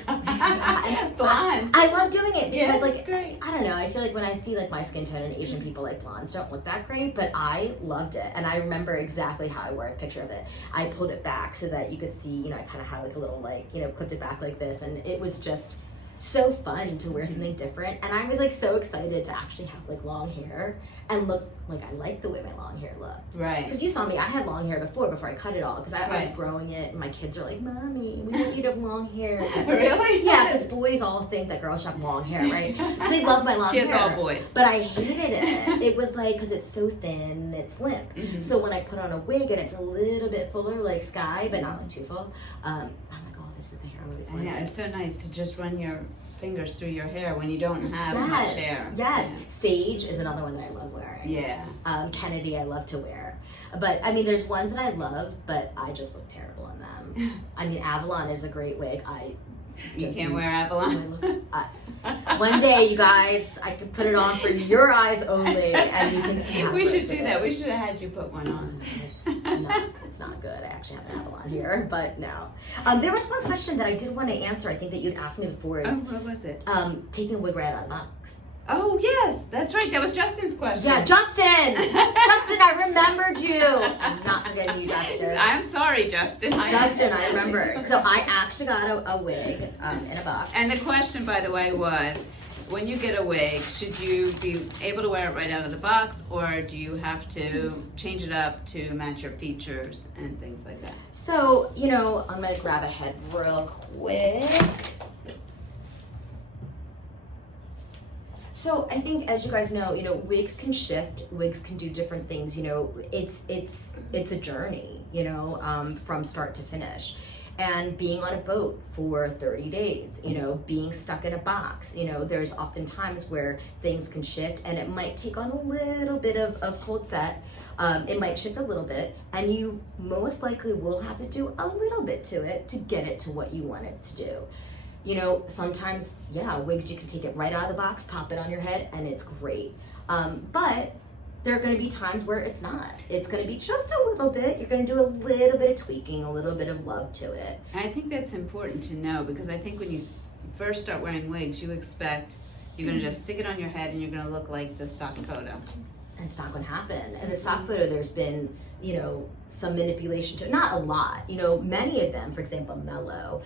Blonde. I love doing it because like great. I don't know, I feel like when I see like my skin tone and Asian people, like blondes don't look that great, but I loved it. And I remember exactly how I wore a picture of it. I pulled it back so that you could see, you know, I kind of had like a little like, you know, clipped it back like this, and it was just so fun to wear something different. And I was like so excited to actually have like long hair and look like I like the way my long hair looked. Right. Because you saw me, I had long hair before I cut it all, because I was growing it, and my kids are like, Mommy, we want you to have long hair. Really? Yeah, because boys all think that girls should have long hair, right? So they love my long hair. She has all boys. But I hated it. It was like, because it's so thin, it's limp. So when I put on a wig and it's a little bit fuller, like Sky, but not like too full, I'm like, oh, this is the hair I always wanted. Yeah, it's so nice to just run your fingers through your hair when you don't have much hair. Yes. Yeah. Sage is another one that I love wearing. Yeah. Kennedy I love to wear. But I mean, there's ones that I love, but I just look terrible in them. I mean, Avalon is a great wig. You can't wear Avalon? One day, you guys, I could put it on for your eyes only, and you can see how we should do that. We should have had you put one on. It's not good. I actually have an Avalon here, but no. There was one question that I did want to answer. I think that you'd asked me before. Is, what was it? Taking a wig right out of the box. Oh, yes, that's right. That was Justin's question. Yeah, Justin! Justin, I remembered you. I'm not forgetting you, Justin. I'm sorry, Justin. I remember. So I actually got a wig in a box. And the question, by the way, was, when you get a wig, should you be able to wear it right out of the box, or do you have to change it up to match your features and things like that? So, you know, I'm going to grab a head real quick. So I think, as you guys know, you know, wigs can shift, wigs can do different things. You know, it's a journey, you know, from start to finish. And being on a boat for 30 days, you know, being stuck in a box, you know, there's often times where things can shift, and it might take on a little bit of cold set. It might shift a little bit, and you most likely will have to do a little bit to it to get it to what you want it to do. You know, sometimes, yeah, wigs, you can take it right out of the box, pop it on your head, and it's great. But there are going to be times where it's not. It's going to be just a little bit. You're going to do a little bit of tweaking, a little bit of love to it. I think that's important to know, because I think when you first start wearing wigs, you expect you're going to just stick it on your head and you're going to look like the stock photo. And it's not going to happen. And the stock photo, there's been, you know, some manipulation to it. Not a lot. You know, many of them, for example, Mellow,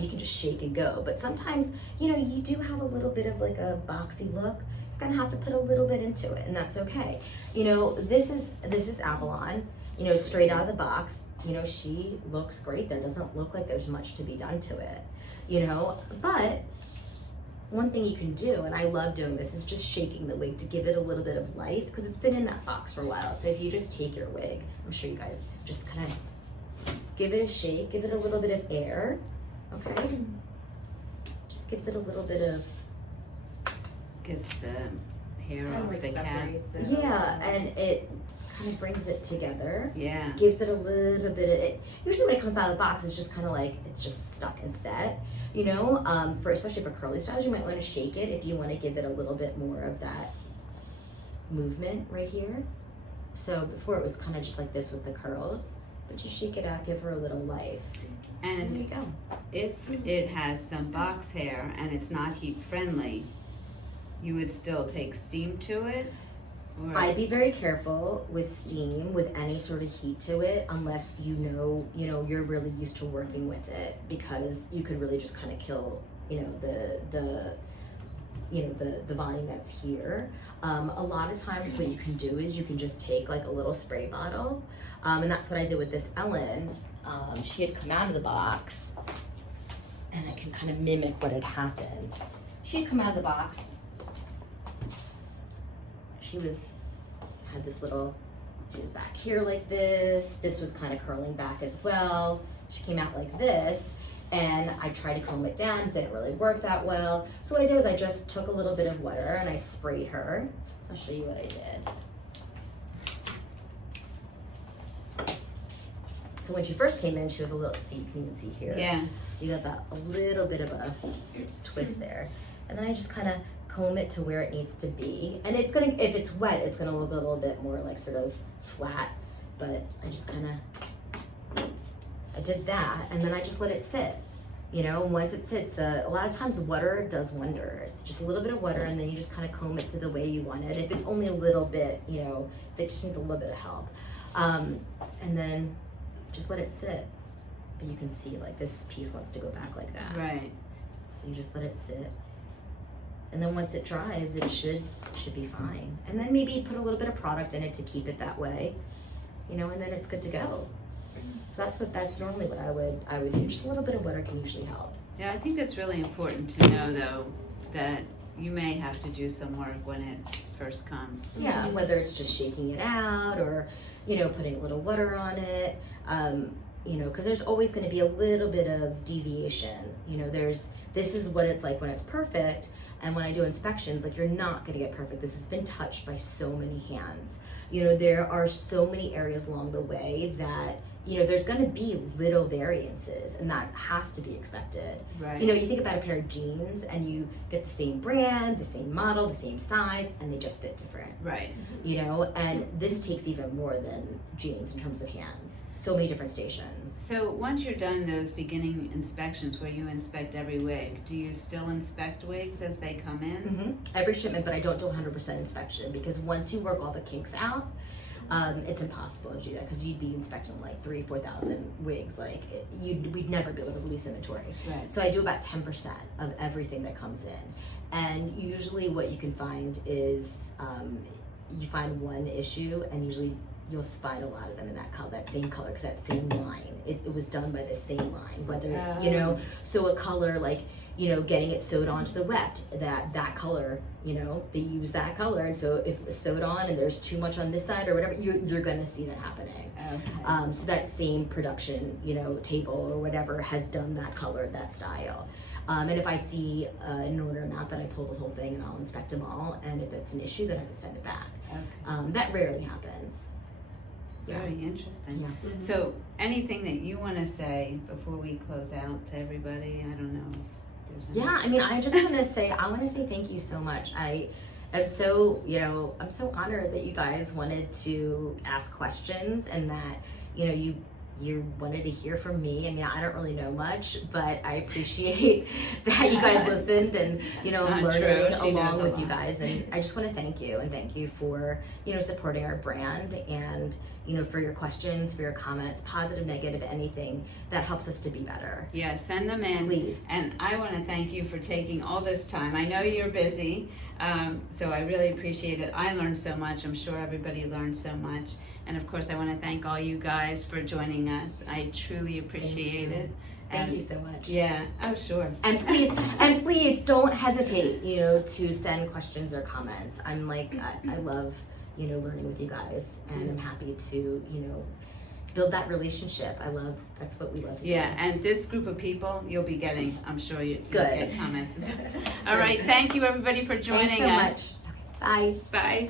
you can just shake and go. But sometimes, you know, you do have a little bit of like a boxy look. You're gonna have to put a little bit into it, and that's okay. You know, this is Avalon, you know, straight out of the box. You know, she looks great. There doesn't look like there's much to be done to it, you know. But one thing you can do, and I love doing this, is just shaking the wig to give it a little bit of life, because it's been in that box for a while. So if you just take your wig, I'm sure you guys just kind of give it a shake, give it a little bit of air, okay? Just gives it a little bit of, gets the hair off like the cap. yeah, and it kind of brings it together. Yeah. Gives it a little bit of it. Usually when it comes out of the box, it's just kind of like, it's just stuck and set. You know, especially for curly styles, you might want to shake it if you want to give it a little bit more of that movement right here. So before it was kind of just like this with the curls, but you shake it out, give her a little life. And there you go. if it has some box hair and it's not heat friendly, you would still take steam to it? Or, I'd be very careful with steam, with any sort of heat to it, unless you know you're really used to working with it, because you could really just kind of kill, the volume that's here. A lot of times what you can do is you can just take like a little spray bottle, and that's what I did with this Ellen. She had come out of the box, and I can kind of mimic what had happened. She had come out of the box. She had this little, she was back here like this. This was kind of curling back as well. She came out like this, and I tried to comb it down, didn't really work that well. So what I did was I just took a little bit of water and I sprayed her. So I'll show you what I did. So when she first came in, she was a little, see, you can even see here. yeah. You got that a little bit of a twist there. And then I just kind of comb it to where it needs to be. And it's gonna, if it's wet, it's gonna look a little bit more like sort of flat, but I just kind of, I did that, and then I just let it sit. Once it sits, a lot of times water does wonders. Just a little bit of water, and then you just kind of comb it to the way you want it. If it's only a little bit, if it just needs a little bit of help. And then just let it sit. But you can see like this piece wants to go back like that. Right. So you just let it sit. And then once it dries, it should be fine. And then maybe put a little bit of product in it to keep it that way, and then it's good to go. So that's normally what I would do. Just a little bit of water can usually help. Yeah, I think that's really important to know, though, that you may have to do some work when it first comes. Yeah, whether it's just shaking it out or, putting a little water on it, because there's always going to be a little bit of deviation. This is what it's like when it's perfect. And when I do inspections, like, you're not gonna get perfect. This has been touched by so many hands. There are so many areas along the way that, there's gonna be little variances, and that has to be expected. Right. You think about a pair of jeans and you get the same brand, the same model, the same size, and they just fit different. Right. And this takes even more than jeans in terms of hands. So many different stations. So once you're done those beginning inspections where you inspect every wig, do you still inspect wigs as they come in? Mm-hmm. Every shipment, but I don't do 100% inspection, because once you work all the kinks out, it's impossible to do that, because you'd be inspecting like 3,000-4,000 wigs. Like, we'd never be able to release inventory. Right. So I do about 10% of everything that comes in. And usually what you can find is you find one issue, and usually you'll find a lot of them in that same color, because that same line, it was done by the same line, whether, so a color like, getting it sewed onto the weft, that color, they use that color, and so if it's sewed on and there's too much on this side or whatever, you're gonna see that happening. Okay. So that same production, table or whatever has done that color, that style. And if I see an order amount, then I pull the whole thing and I'll inspect them all, and if it's an issue, then I have to send it back. Okay. That rarely happens. Very interesting. Yeah. Mhm. So anything that you want to say before we close out to everybody? I don't know. If there's Yeah, I mean, I just want to say, thank you so much. I'm so honored that you guys wanted to ask questions, and that, you wanted to hear from me. I mean, I don't really know much, but I appreciate that you guys listened, and, Not learning true. She knows along a with you lot. guys. And I just want to thank you for, supporting our brand, and, for your questions, for your comments, positive, negative, anything that helps us to be better. Yeah, send them in. Please. And I want to thank you for taking all this time. I know you're busy, so I really appreciate it. I learned so much. I'm sure everybody learned so much. And of course, I want to thank all you guys for joining us. I truly appreciate it. Thank you so much. Yeah, oh sure. And please don't hesitate, to send questions or comments. I love, learning with you guys, and I'm happy to, build that relationship. That's what we love to do. Yeah, and this group of people, you'll be getting, I'm sure you'll Good. get comments. All right, thank you everybody for joining Thanks so us. much. Okay, bye. Bye.